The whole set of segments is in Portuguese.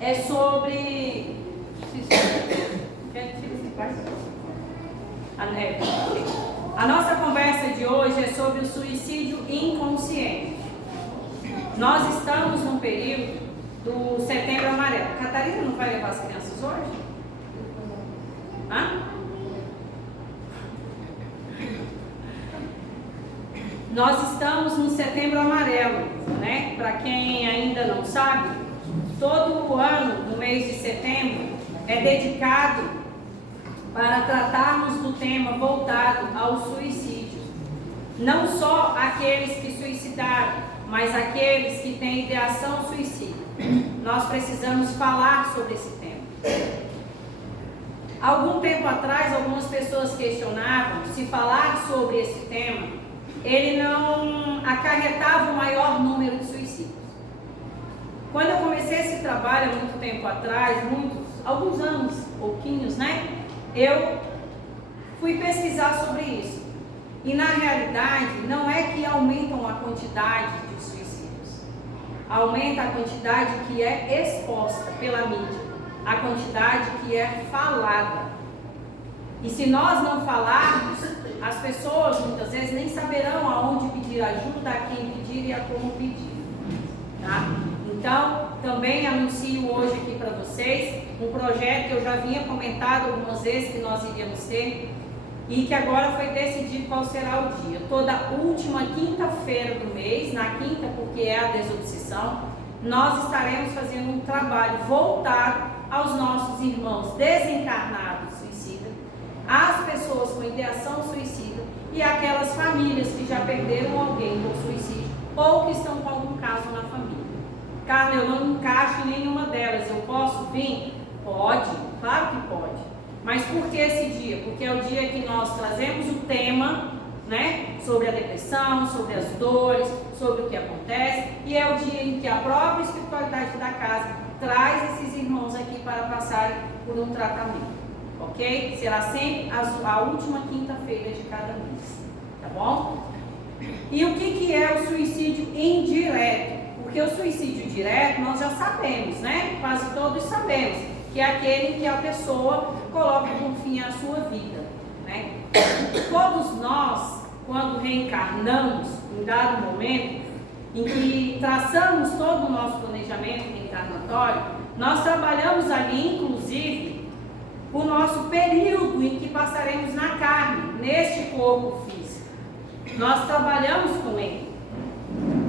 é sobre... A nossa conversa de hoje é sobre o suicídio inconsciente. Nós estamos num período do Setembro Amarelo. Catarina não vai levar as crianças hoje? Hã? Nós estamos no Setembro Amarelo, né? Para quem ainda não sabe, todo o ano, no mês de setembro, é dedicado para tratarmos do tema voltado ao suicídio. Não só aqueles que suicidaram, mas aqueles que têm ideação suicida. Nós precisamos falar sobre esse tema. Algum tempo atrás, algumas pessoas questionavam se falar sobre esse tema, ele não acarretava o maior número de suicídios. Quando eu comecei esse trabalho há muito tempo atrás, alguns anos, pouquinhos, né? Eu fui pesquisar sobre isso. E na realidade, não é que aumentam a quantidade de suicídios. Aumenta a quantidade que é exposta pela mídia, a quantidade que é falada. E se nós não falarmos, as pessoas muitas vezes nem saberão aonde pedir ajuda, a quem pedir e a como pedir. Tá? Então, também anuncio hoje aqui para vocês um projeto que eu já vinha comentado algumas vezes que nós iríamos ter e que agora foi decidido qual será o dia. Toda última quinta-feira do mês, na quinta porque é a desobsessão, nós estaremos fazendo um trabalho voltado aos nossos irmãos desencarnados suicidas, às pessoas com ideação suicida e aquelas famílias que já perderam alguém por suicídio ou que estão com algum caso na família. Carla, eu não encaixo em nenhuma delas, eu posso vir? Pode, claro que pode. Mas por que esse dia? Porque é o dia que nós trazemos o tema, né, sobre a depressão, sobre as dores, sobre o que acontece, e é o dia em que a própria espiritualidade da casa traz esses irmãos aqui para passarem por um tratamento, ok? Será sempre a última quinta-feira de cada mês, tá bom? E o que é o suicídio indireto? Porque o suicídio direto nós já sabemos, né? Quase todos sabemos, que é aquele em que a pessoa coloca por fim a sua vida, né? Todos nós, quando reencarnamos, em dado momento, em que traçamos todo o nosso planejamento reencarnatório, nós trabalhamos ali, inclusive, o nosso período em que passaremos na carne, neste corpo físico. Nós trabalhamos com ele.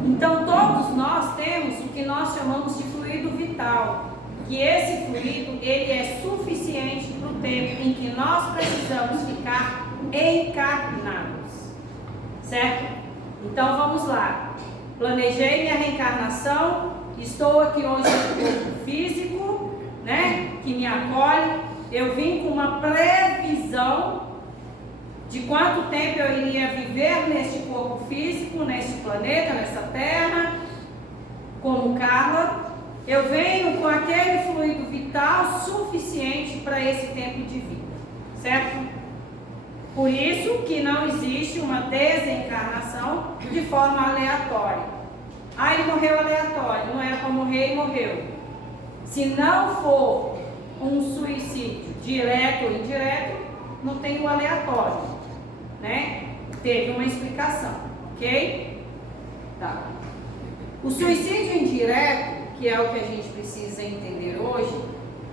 Então, todos nós temos o que nós chamamos de fluido vital, que esse fluido, ele é suficiente para o tempo em que nós precisamos ficar encarnados, certo? Então, vamos lá. Planejei minha reencarnação, estou aqui hoje no corpo físico, né, que me acolhe. Eu vim com uma previsão de quanto tempo eu iria viver neste corpo físico, neste planeta, nessa terra, como Carla. Eu venho com aquele fluido vital suficiente para esse tempo de vida, certo? Por isso que não existe uma desencarnação de forma aleatória. Ah, ele morreu aleatório, não era para morrer e morreu. Se não for um suicídio direto ou indireto, não tem o aleatório, né? Teve uma explicação, ok? Tá. O suicídio indireto, que é o que a gente precisa entender hoje,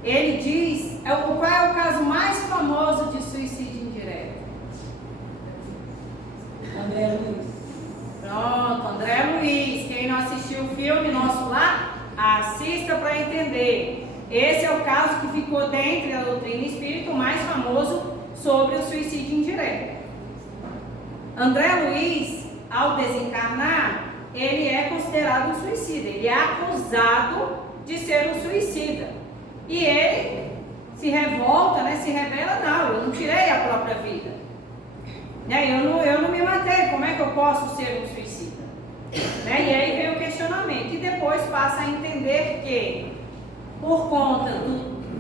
ele diz, qual é o caso mais famoso de suicídio indireto? André Luiz. Pronto, André Luiz. Quem não assistiu o filme nosso lá, assista para entender. Esse é o caso que ficou dentre a doutrina espírita mais famoso sobre o suicídio indireto. André Luiz, ao desencarnar, ele é considerado um suicida, ele é acusado de ser um suicida. E ele se revolta, né, se revela, não, eu não tirei a própria vida. Né, eu não me matei, como é que eu posso ser um suicida? Né, e aí vem o questionamento, e depois passa a entender que, por conta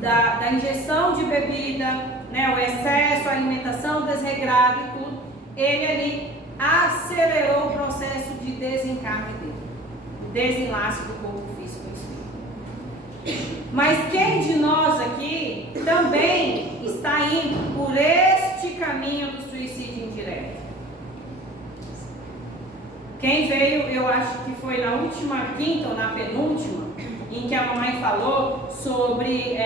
da injeção de bebida, né, o excesso, a alimentação desregrada e tudo, ele ali acelerou o processo de desencarne dele, o desenlace do corpo físico e espírito. Mas quem de nós aqui também está indo por este caminho do suicídio indireto? Quem veio, eu acho que foi na última quinta ou na penúltima, em que a mamãe falou sobre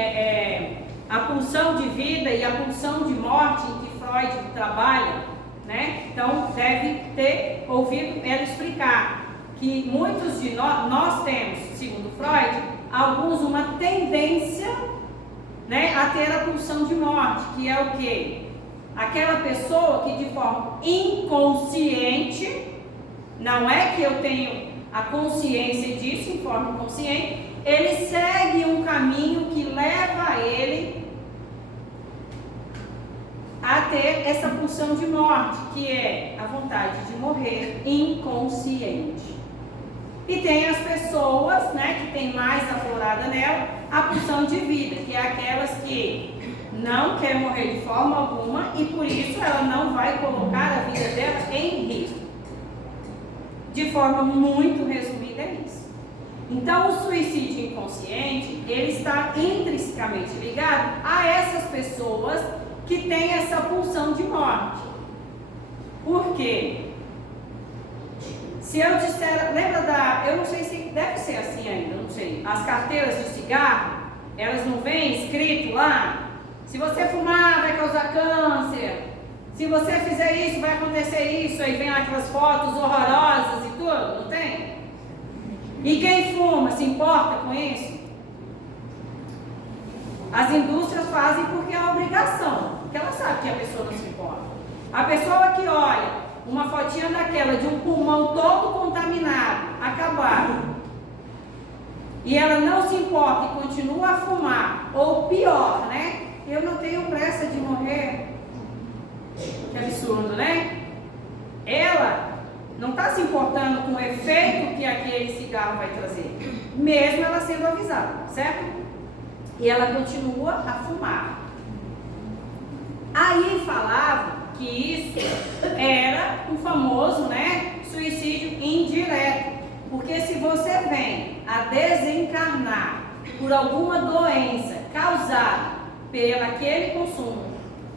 a pulsão de vida e a pulsão de morte em que Freud trabalha, né? Então deve ter ouvido ela explicar que muitos de nós temos, segundo Freud, alguns uma tendência, né, a ter a pulsão de morte, que é o quê? Aquela pessoa que de forma inconsciente, não é que eu tenho a consciência disso em forma consciente, ele segue um caminho que leva ele a ter essa pulsão de morte, que é a vontade de morrer inconsciente. E tem as pessoas, né, que tem mais aflorada nela a pulsão de vida, que é aquelas que não quer morrer de forma alguma e por isso ela não vai colocar a vida dela em risco. De forma muito resumida é isso. Então o suicídio inconsciente, ele está intrinsecamente ligado a essas pessoas que têm essa pulsão de morte. Por quê? Se eu disser, lembra eu não sei se deve ser assim ainda, não sei, as carteiras de cigarro, elas não vêm escrito lá, se você fumar vai causar câncer, se você fizer isso vai acontecer isso, aí vem aquelas fotos horrorosas e tudo, não tem? E quem fuma se importa com isso? As indústrias fazem porque é obrigação, porque ela sabe que a pessoa não se importa. A pessoa que olha uma fotinha daquela de um pulmão todo contaminado, acabado, e ela não se importa e continua a fumar, ou pior, né? Eu não tenho pressa de morrer. Que absurdo, né? Ela não está se importando com o efeito que aquele cigarro vai trazer, mesmo ela sendo avisada, certo? E ela continua a fumar. Aí falava que isso era um famoso, né, suicídio indireto, porque se você vem a desencarnar por alguma doença causada pelo aquele consumo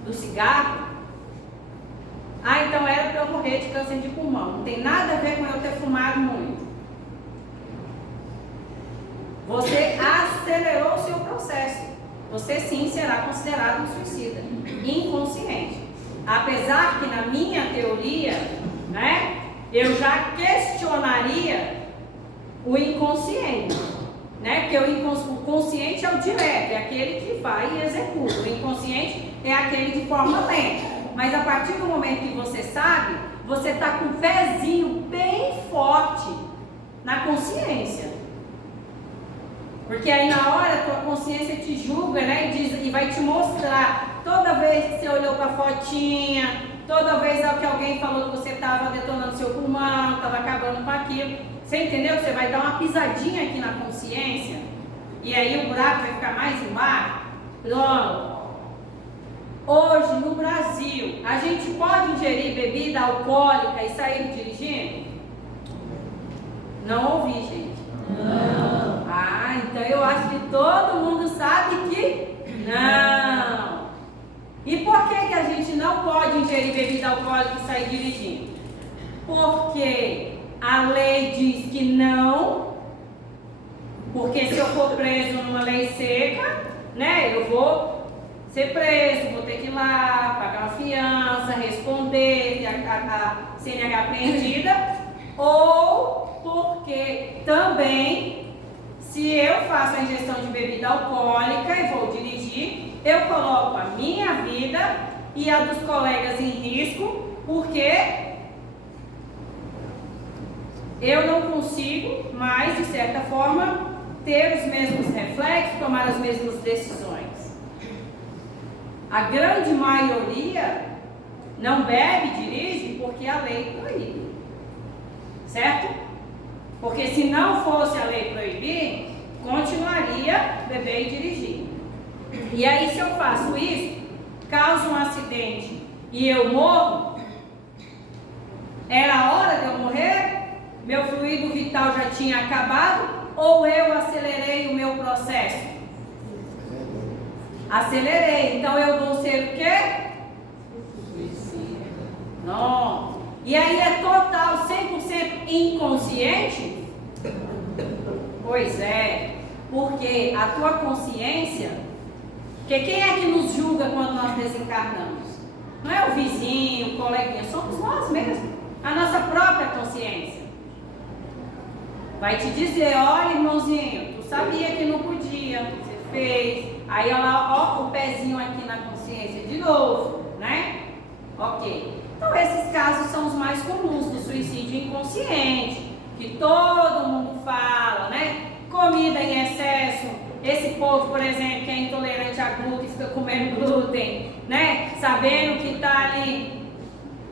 do cigarro, então era para eu morrer de câncer de pulmão, não tem nada a ver com eu ter fumado muito. Você acelerou o seu processo, você sim será considerado um suicida inconsciente. Apesar que na minha teoria, né, eu já questionaria o inconsciente, né, porque o consciente é o direto, é aquele que vai e executa, o inconsciente é aquele de forma lenta, mas a partir do momento que você sabe, você está com o pezinho bem forte na consciência, porque aí na hora a tua consciência te julga, né, e vai te mostrar. Toda vez que você olhou para a fotinha, toda vez que alguém falou que você estava detonando seu pulmão, estava acabando com aquilo, você entendeu? Você vai dar uma pisadinha aqui na consciência, e aí o buraco vai ficar mais embaixo. Pronto. Hoje, no Brasil, a gente pode ingerir bebida alcoólica e sair dirigindo? Não ouvi, gente. Não. Então eu acho que todo mundo sabe que não. E por que a gente não pode ingerir bebida alcoólica e sair dirigindo? Porque a lei diz que não, porque se eu for preso numa lei seca, né, eu vou ser preso, vou ter que ir lá, pagar uma fiança, responder, ter a CNH apreendida, ou porque também, se eu faço a ingestão de bebida alcoólica e vou dirigir, eu coloco a minha vida e a dos colegas em risco, porque eu não consigo mais, de certa forma, ter os mesmos reflexos, tomar as mesmas decisões. A grande maioria não bebe e dirige porque a lei proíbe, certo? Porque se não fosse a lei proibir, continuaria beber e dirigir. E aí, se eu faço isso, causa um acidente e eu morro, era a hora de eu morrer? Meu fluido vital já tinha acabado? Ou eu acelerei o meu processo? Acelerei. Então eu vou ser o quê? Não. E aí é total, 100% inconsciente? Pois é. Porque a tua consciência, que quem é que nos julga quando nós desencarnamos? Não é o vizinho, o coleguinha, somos nós mesmos. A nossa própria consciência. Vai te dizer, olha irmãozinho, tu sabia que não podia, você fez. Aí ó o pezinho aqui na consciência de novo, né? Ok. Então esses casos são os mais comuns do suicídio inconsciente, que todo mundo fala, né? Comida em excesso. Esse povo, por exemplo, que é intolerante a glúten, fica comendo glúten, né? Sabendo que está ali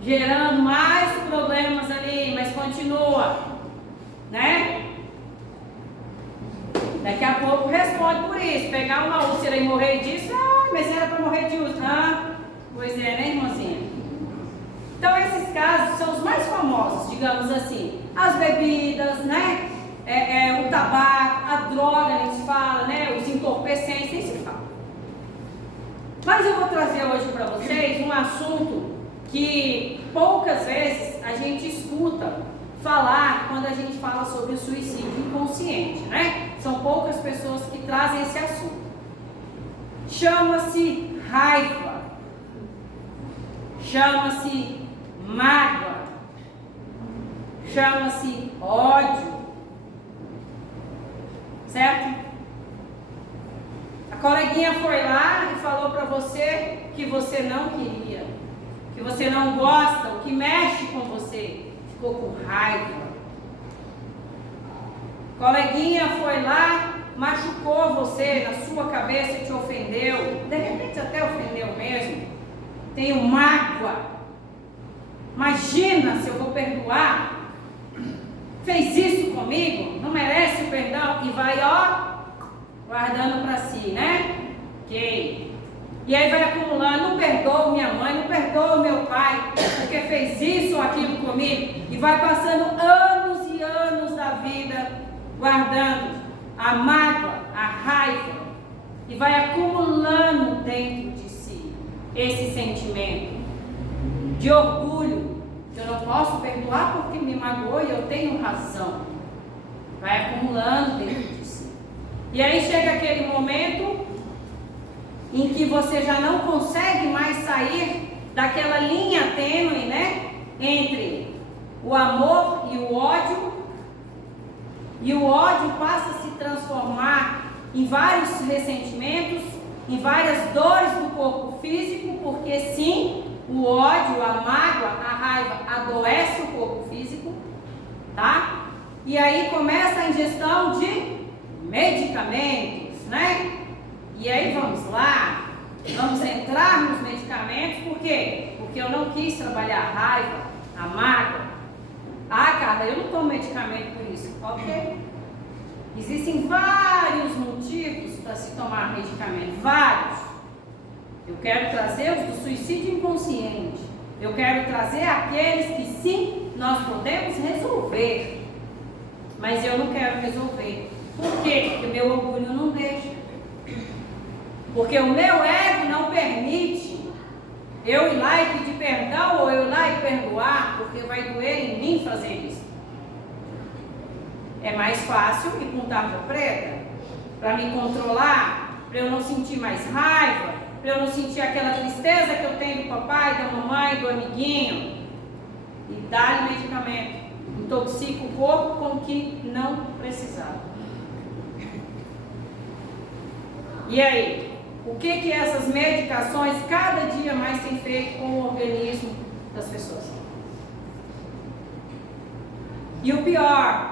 gerando mais problemas ali, mas continua, né? Daqui a pouco responde por isso. Pegar uma úlcera e morrer disso, mas era para morrer de úlcera. Pois é, né, irmãzinha? Então esses casos são os mais famosos, digamos assim. As bebidas, né? O tabaco, a droga, a gente fala, né? Os entorpecentes, nem se fala. Mas eu vou trazer hoje para vocês um assunto que poucas vezes a gente escuta falar quando a gente fala sobre o suicídio inconsciente, né? São poucas pessoas que trazem esse assunto. Chama-se raiva. Chama-se mágoa. Chama-se ódio. Certo? A coleguinha foi lá e falou para você que você não queria, que você não gosta, o que mexe com você, ficou com raiva. Coleguinha foi lá, machucou você na sua cabeça e te ofendeu, de repente até ofendeu mesmo, tenho mágoa. Imagina se eu vou perdoar. Fez isso comigo, não merece o perdão, e vai, ó, guardando para si, né? Ok. E aí vai acumulando, não perdoa minha mãe, não perdoa meu pai, porque fez isso ou aquilo comigo, e vai passando anos e anos da vida, guardando a mágoa, a raiva, e vai acumulando dentro de si esse sentimento de orgulho. Eu não posso perdoar porque me magoou e eu tenho razão. Vai acumulando dentro de si. E aí chega aquele momento em que você já não consegue mais sair daquela linha tênue, né? Entre o amor e o ódio. E o ódio passa a se transformar em vários ressentimentos, em várias dores do corpo físico, porque sim, o ódio, a mágoa, a raiva adoece o corpo físico, tá? E aí começa a ingestão de medicamentos, né? E aí vamos lá, vamos entrar nos medicamentos, por quê? Porque eu não quis trabalhar a raiva, a mágoa. Ah, Carla, eu não tomo medicamento por isso. Ok. Existem vários motivos para se tomar medicamento, vários. Eu quero trazer os do suicídio inconsciente. Eu quero trazer aqueles que sim, nós podemos resolver. Mas eu não quero resolver. Por quê? Porque o meu orgulho não deixa. Porque o meu ego não permite eu ir lá e pedir perdão ou eu ir lá e perdoar, porque vai doer em mim fazer isso. É mais fácil ir com tapa preta para me controlar, para eu não sentir mais raiva, para eu não sentir aquela tristeza que eu tenho do papai, da mamãe, do amiguinho, e dar-lhe medicamento, intoxica o corpo com o que não precisava. E aí, o que essas medicações cada dia mais têm feito com o organismo das pessoas? E o pior,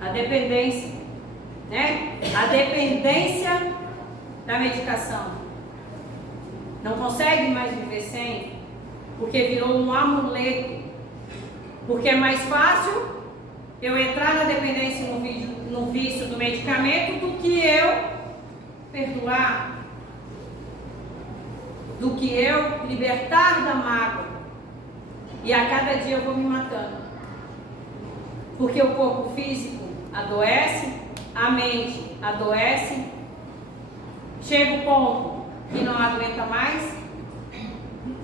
a dependência, né? A dependência da medicação. Não consegue mais viver sem, porque virou um amuleto. Porque é mais fácil eu entrar na dependência no vício do medicamento do que eu perdoar, do que eu libertar da mágoa. E a cada dia eu vou me matando. Porque o corpo físico adoece, a mente adoece, chega o ponto que não aguenta mais,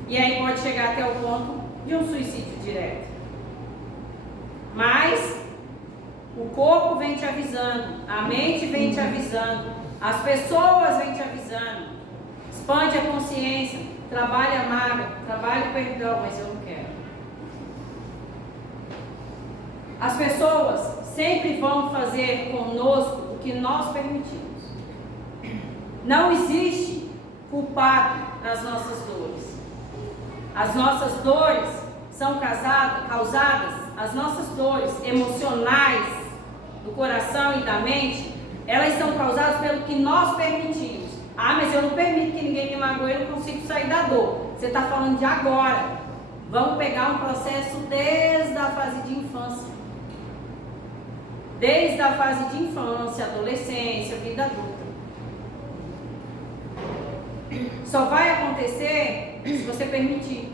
e aí pode chegar até o ponto de um suicídio direto. Mas o corpo vem te avisando, a mente vem te avisando, as pessoas vêm te avisando. Expande a consciência, trabalhe a mágoa, trabalhe o perdão, mas eu não quero. As pessoas sempre vão fazer conosco o que nós permitimos. Não existe culpado nas nossas dores. As nossas dores são causadas, as nossas dores emocionais do coração e da mente, elas são causadas pelo que nós permitimos. Ah, mas eu não permito que ninguém me magoe, eu não consigo sair da dor. Você está falando de agora. Vamos pegar um processo desde a fase de infância. Desde a fase de infância, adolescência, vida adulta. Só vai acontecer se você permitir.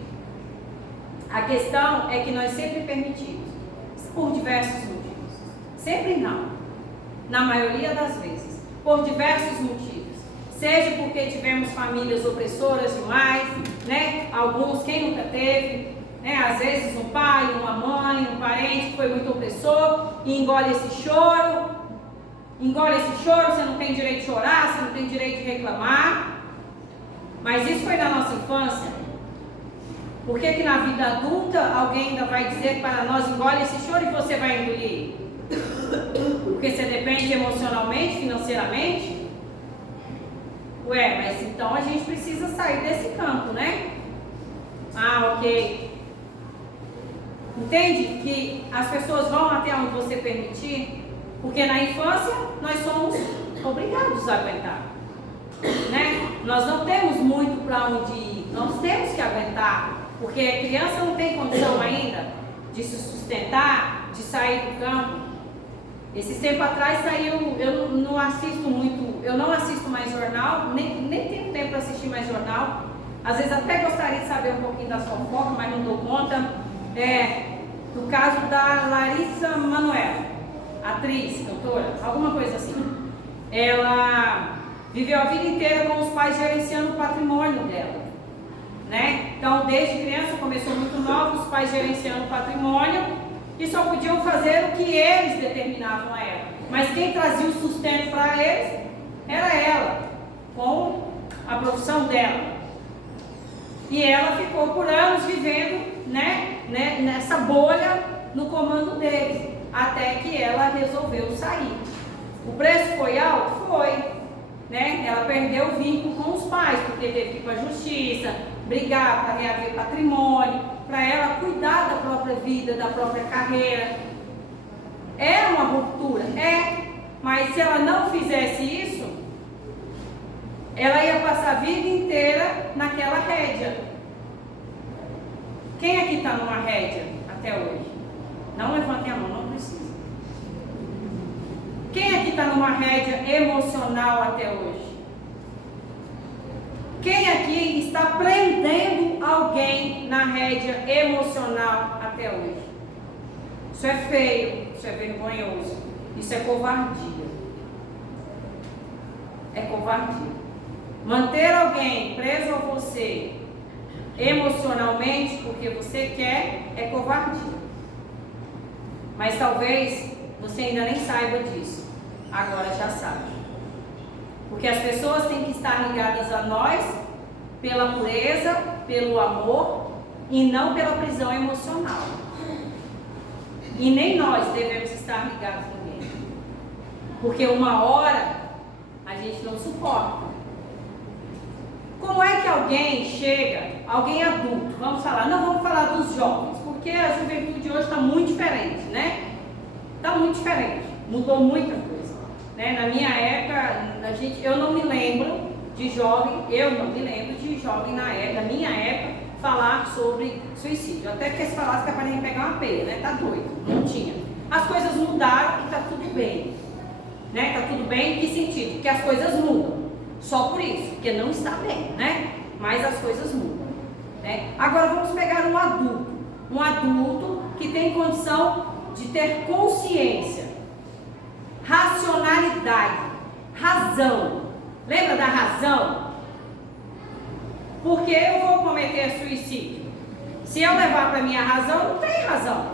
A questão é que nós sempre permitimos, por diversos motivos. Sempre não. Na maioria das vezes, por diversos motivos. Seja porque tivemos famílias opressoras demais, né? Alguns, quem nunca teve, né? Às vezes um pai, uma mãe, um parente que foi muito opressor e engole esse choro. Engole esse choro, você não tem direito de chorar, você não tem direito de reclamar. Mas isso foi na nossa infância. Por que na vida adulta alguém ainda vai dizer para nós, engole esse choro e você vai engolir? Porque você depende emocionalmente, financeiramente? Ué, mas então a gente precisa sair desse campo, né? Ah, ok. Entende que as pessoas vão até onde você permitir? Porque na infância nós somos obrigados a aguentar, né? Nós não temos muito para onde ir, nós temos que aguentar, porque a criança não tem condição ainda de se sustentar, de sair do campo. Esses tempos atrás saiu, eu não assisto muito, eu não assisto mais jornal, nem tenho tempo para assistir mais jornal. Às vezes até gostaria de saber um pouquinho das fofocas, mas não dou conta. Do caso da Larissa Manoela, atriz, cantora, alguma coisa assim. Ela viveu a vida inteira com os pais gerenciando o patrimônio dela, né? Então, desde criança, começou muito nova, os pais gerenciando o patrimônio, e só podiam fazer o que eles determinavam a ela. Mas quem trazia o sustento para eles era ela, com a profissão dela. E ela ficou por anos vivendo, né, nessa bolha no comando deles, até que ela resolveu sair. O preço foi alto? Foi. Né? Ela perdeu o vínculo com os pais, porque teve que ir para a justiça, brigar para reaver patrimônio, para ela cuidar da própria vida, da própria carreira. É uma ruptura? É. Mas se ela não fizesse isso, ela ia passar a vida inteira naquela rédea. Quem aqui está numa rédea até hoje? Não levantem a mão, não precisa. Quem aqui está numa rédea emocional até hoje? Quem aqui está prendendo alguém na rédea emocional até hoje? Isso é feio, isso é vergonhoso, isso é covardia. É covardia. Manter alguém preso a você emocionalmente porque você quer é covardia. Mas talvez você ainda nem saiba disso. Agora já sabe. Porque as pessoas têm que estar ligadas a nós pela pureza, pelo amor e não pela prisão emocional. E nem nós devemos estar ligados a ninguém. Porque uma hora a gente não suporta. Como é que alguém chega, alguém adulto, não vamos falar dos jovens, porque a juventude hoje está muito diferente, né? Está muito diferente, mudou muita coisa, né? Na minha época, eu não me lembro de jovem na minha época, falar sobre suicídio. Até porque se falasse que ia pegar uma peia, né? Tá doido, não tinha. As coisas mudaram e tá tudo bem, né? Tá tudo bem em que sentido? Porque as coisas mudam, só por isso, porque não está bem, né? Mas as coisas mudam, né? Agora vamos pegar um adulto que tem condição de ter consciência, racionalidade, razão, Lembra da razão? Por que eu vou cometer suicídio? Se eu levar para minha razão, não tem razão.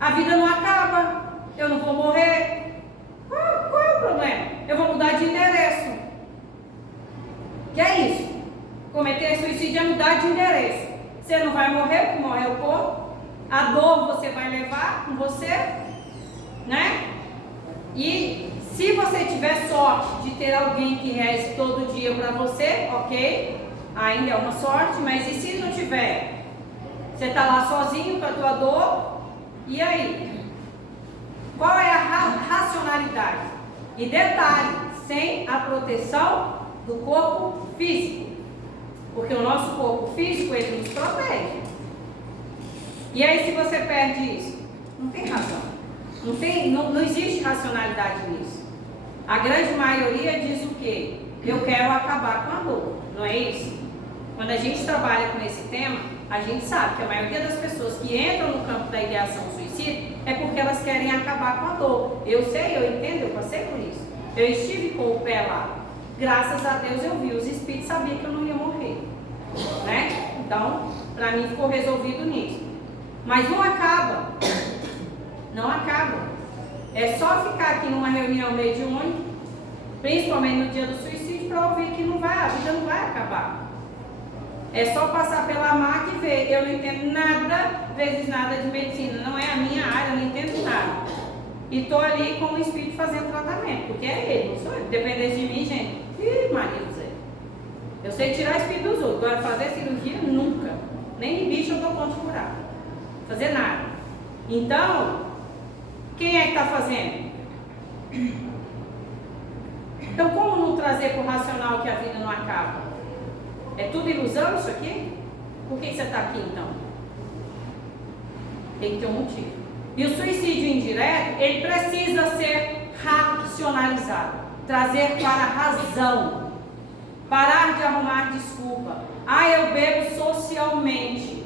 A vida não acaba, eu não vou morrer. Qual é o problema? Eu vou mudar de endereço. Que é isso? Cometer suicídio é mudar de endereço. Você não vai morrer, porque morreu o corpo. A dor você vai levar com você, né? E se você tiver sorte de ter alguém que reze todo dia para você, ok? Ainda é uma sorte, mas e se não tiver? Você está lá sozinho com a tua dor, e aí? Qual é a racionalidade? E detalhe, sem a proteção do corpo físico. Porque o nosso corpo físico, ele nos protege. E aí, se você perde isso? Não tem razão. Não existe racionalidade nisso. A grande maioria diz o quê? Eu quero acabar com a dor. Não é isso? Quando a gente trabalha com esse tema, a gente sabe que a maioria das pessoas que entram no campo da ideação suicida é porque elas querem acabar com a dor. Eu sei, eu entendo, eu passei por isso. Eu estive com o pé lá. Graças a Deus eu vi, os espíritos sabiam que eu não ia morrer, né? Então, para mim ficou resolvido nisso. Mas não acaba. Não acaba. É só ficar aqui numa reunião mediúnica, principalmente no dia do suicídio, para ouvir que a vida não vai acabar. É só passar pela marca e ver. Eu não entendo nada, vezes nada de medicina. Não é a minha área, eu não entendo nada. E estou ali com o espírito fazendo tratamento, porque é ele, não sou eu. Dependesse de mim, gente, Maria José. Eu sei tirar espírito dos outros, agora fazer cirurgia, nunca. Nem bicho eu dou conta de curar. Fazer nada. Então, quem é que está fazendo? Então, como não trazer para o racional que a vida não acaba? É tudo ilusão isso aqui? Por que você está aqui então? Tem que ter um motivo. E o suicídio indireto, ele precisa ser racionalizado. Trazer para a razão. Parar de arrumar desculpa. Eu bebo socialmente.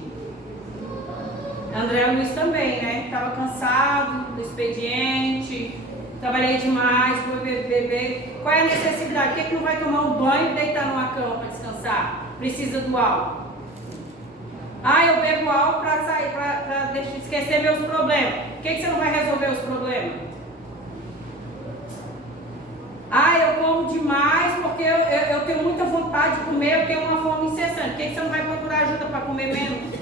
André Luiz também, né? Estava cansado do expediente, trabalhei demais, vou beber. Qual é a necessidade? Por que não vai tomar um banho e deitar numa cama para descansar? Precisa do álcool. Eu bebo álcool para sair, para esquecer meus problemas. Por que você não vai resolver os problemas? Eu como demais porque eu tenho muita vontade de comer, eu tenho uma fome incessante. Por que você não vai procurar ajuda para comer menos?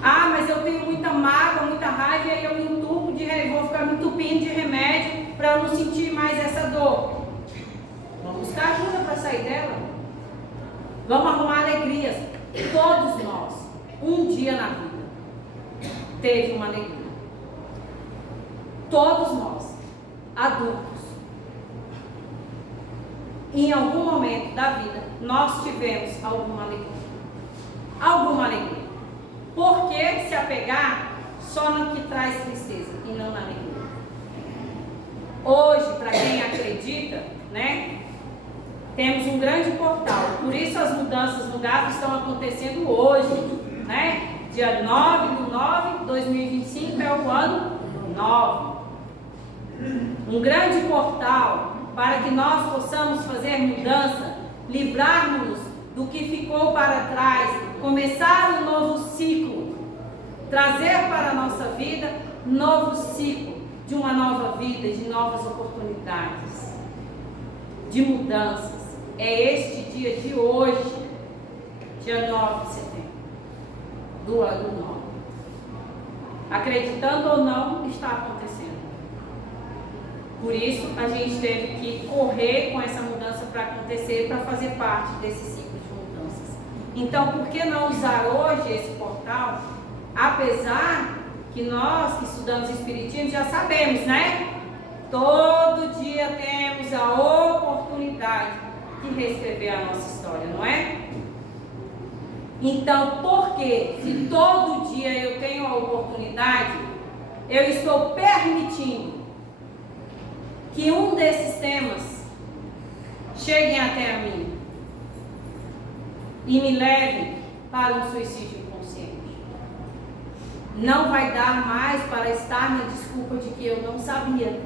Mas eu tenho muita mágoa, muita raiva, e aí eu me entupo vou ficar me entupindo de remédio para eu não sentir mais essa dor. Vamos buscar ajuda para sair dela. Vamos arrumar alegrias. Todos nós, um dia na vida, teve uma alegria. Todos nós, adultos, em algum momento da vida, nós tivemos alguma alegria. Alguma alegria. Por que se apegar só no que traz tristeza e não na alegria? Hoje, para quem acredita, né, temos um grande portal. Por isso as mudanças no GAF estão acontecendo hoje, né? Dia 9/9/2025 é o ano 9. Um grande portal para que nós possamos fazer mudança, livrarmos do que ficou para trás, começar um novo ciclo, trazer para a nossa vida novo ciclo de uma nova vida, de novas oportunidades, de mudanças. É este dia de hoje, dia 9 de setembro, do ano 9. Acreditando ou não, está acontecendo. Por isso, a gente teve que correr com essa mudança para acontecer, para fazer parte desse ciclo de mudanças. Então, por que não usar hoje esse portal? Apesar que nós que estudamos Espiritismo já sabemos, né? Todo dia temos a oportunidade de reescrever a nossa história, não é? Então, por que, se todo dia eu tenho a oportunidade, eu estou permitindo que um desses temas cheguem até a mim e me levem para um suicídio inconsciente? Não vai dar mais para estar na desculpa de que eu não sabia.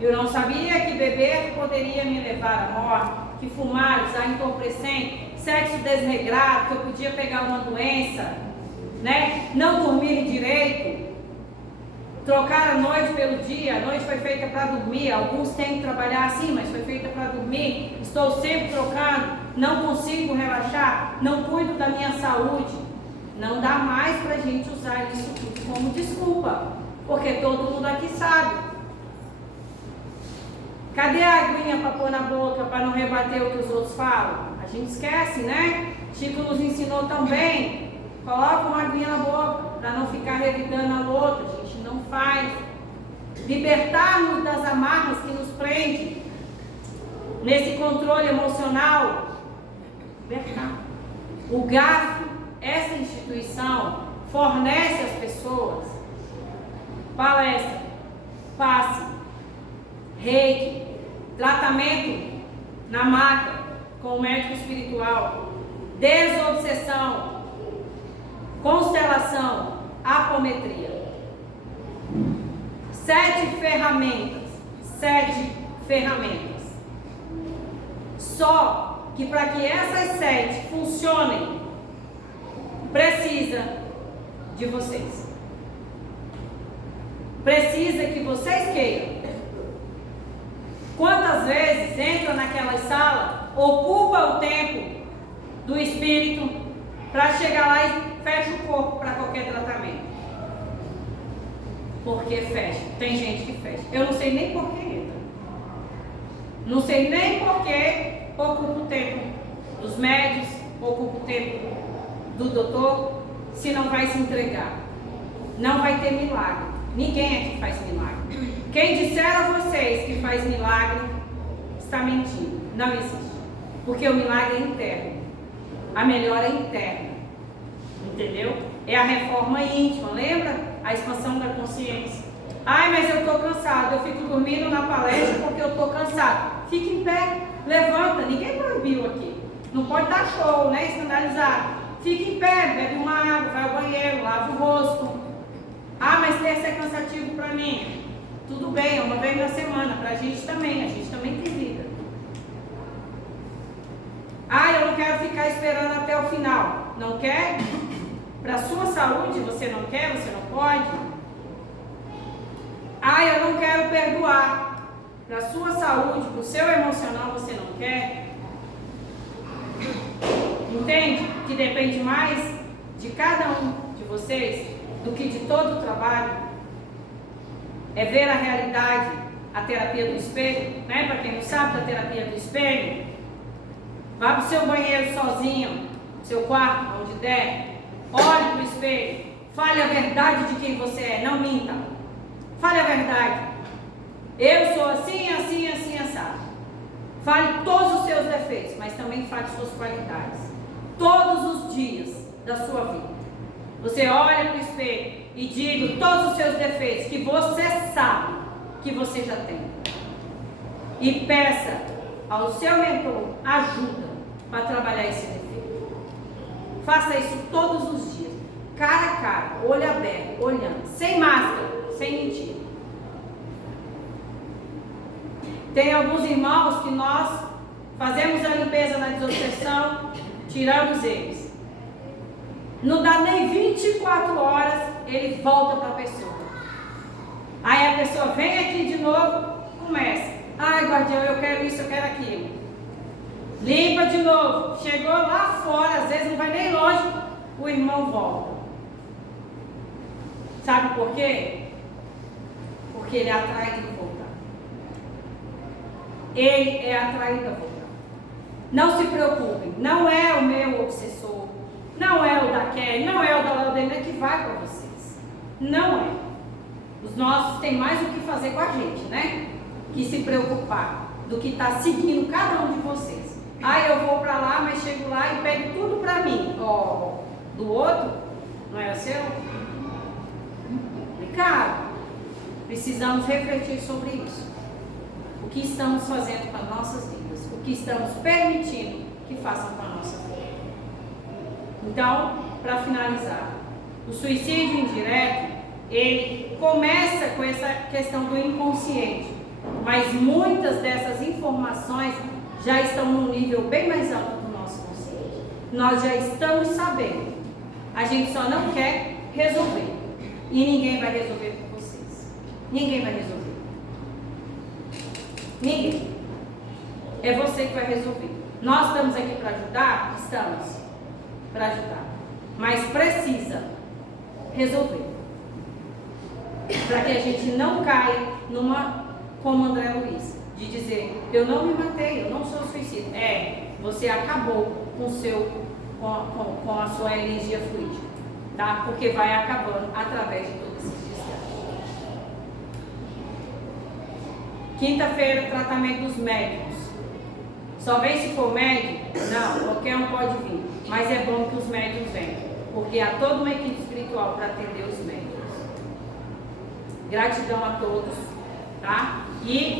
Eu não sabia que beber poderia me levar à morte, que fumar, usar entorpecente, sexo desregrado, que eu podia pegar uma doença, né? Não dormir direito, trocar a noite pelo dia. A noite foi feita para dormir. Alguns têm que trabalhar assim, mas foi feita para dormir. Estou sempre trocando, não consigo relaxar, não cuido da minha saúde. Não dá mais para a gente usar isso tudo como desculpa, porque todo mundo aqui sabe. Cadê a aguinha para pôr na boca, para não rebater o que os outros falam? A gente esquece, né? Chico nos ensinou também. Coloca uma aguinha na boca, para não ficar revidando ao outro. A gente não faz. Libertar-nos das amarras que nos prendem. Nesse controle emocional. Libertar. O GAF, essa instituição, fornece às pessoas palestra, passe, reiki, tratamento na maca com o médico espiritual, desobsessão, constelação, apometria. 7 ferramentas. Só que para que essas 7 funcionem, precisa de vocês. Precisa que vocês queiram. Quantas vezes entra naquela sala, ocupa o tempo do espírito para chegar lá e fecha o corpo para qualquer tratamento? Porque fecha. Tem gente que fecha. Eu não sei nem por que entra. Não sei nem por que ocupa o tempo dos médicos, ocupa o tempo do doutor, se não vai se entregar. Não vai ter milagre. Ninguém aqui faz milagre. Quem disser a vocês que faz milagre, está mentindo. Não existe. Porque o milagre é interno. A melhora é interna. Entendeu? É a reforma íntima, lembra? A expansão da consciência. Ai, mas eu estou cansado. Eu fico dormindo na palestra porque eu estou cansado. Fique em pé, levanta. Ninguém proibiu aqui. Não pode dar show, né? Escandalizar. Fique em pé, bebe uma água, vai ao banheiro, lava o rosto. Ah, mas terça é cansativo para mim. Tudo bem, é uma vez na semana. Para a gente também tem vida. Ah, eu não quero ficar esperando até o final. Não quer? Para a sua saúde, você não quer, você não pode? Ah, eu não quero perdoar. Para a sua saúde, para o seu emocional, você não quer? Entende? Que depende mais de cada um de vocês do que de todo o trabalho. É ver a realidade, a terapia do espelho, né? Para quem não sabe da terapia do espelho, vá para o seu banheiro sozinho, no seu quarto, onde der, olhe para o espelho, fale a verdade de quem você é, não minta. Fale a verdade. Eu sou assim, assim, assim, assado. Fale todos os seus defeitos, mas também fale suas qualidades. Todos os dias da sua vida. Você olha para o espelho e diga todos os seus defeitos que você sabe que você já tem. E peça ao seu mentor ajuda para trabalhar esse defeito. Faça isso todos os dias, cara a cara, olho aberto, olhando, sem máscara, sem mentira. Tem alguns irmãos que nós fazemos a limpeza na desobsessão, tiramos eles. Não dá nem 24 horas, ele volta para a pessoa. Aí a pessoa vem aqui de novo, começa. Ai, guardião, eu quero isso, eu quero aquilo. Limpa de novo. Chegou lá fora, às vezes não vai nem longe, o irmão volta. Sabe por quê? Porque ele é atraído a voltar. Ele é atraído a voltar. Não se preocupem, não é o meu obsessor. Não é o da Kelly, não é o da Laudemira que vai para vocês. Não é. Os nossos têm mais o que fazer com a gente, né? Que se preocupar do que está seguindo cada um de vocês. Ah, eu vou para lá, mas chego lá e pego tudo para mim. Ó, do outro, não é o seu? Complicado. Precisamos refletir sobre isso. O que estamos fazendo com as nossas vidas? O que estamos permitindo que façam com a nossa vida? Então, para finalizar, o suicídio indireto, ele começa com essa questão do inconsciente. Mas muitas dessas informações já estão num nível bem mais alto do nosso consciente. Nós já estamos sabendo. A gente só não quer resolver. E ninguém vai resolver por vocês. Ninguém vai resolver. Ninguém. É você que vai resolver. Nós estamos aqui para ajudar? Estamos. Para ajudar. Mas precisa resolver. Para que a gente não caia numa, como André Luiz, de dizer, eu não me matei, eu não sou suicida. Você acabou com a sua energia fluídica, tá? Porque vai acabando através de todos esses desgastes. Quinta-feira, tratamento dos médicos. Só vem se for médico? Não, qualquer um pode vir. Mas é bom que os médicos venham, porque há toda uma equipe espiritual para atender os médicos. Gratidão a todos, tá? E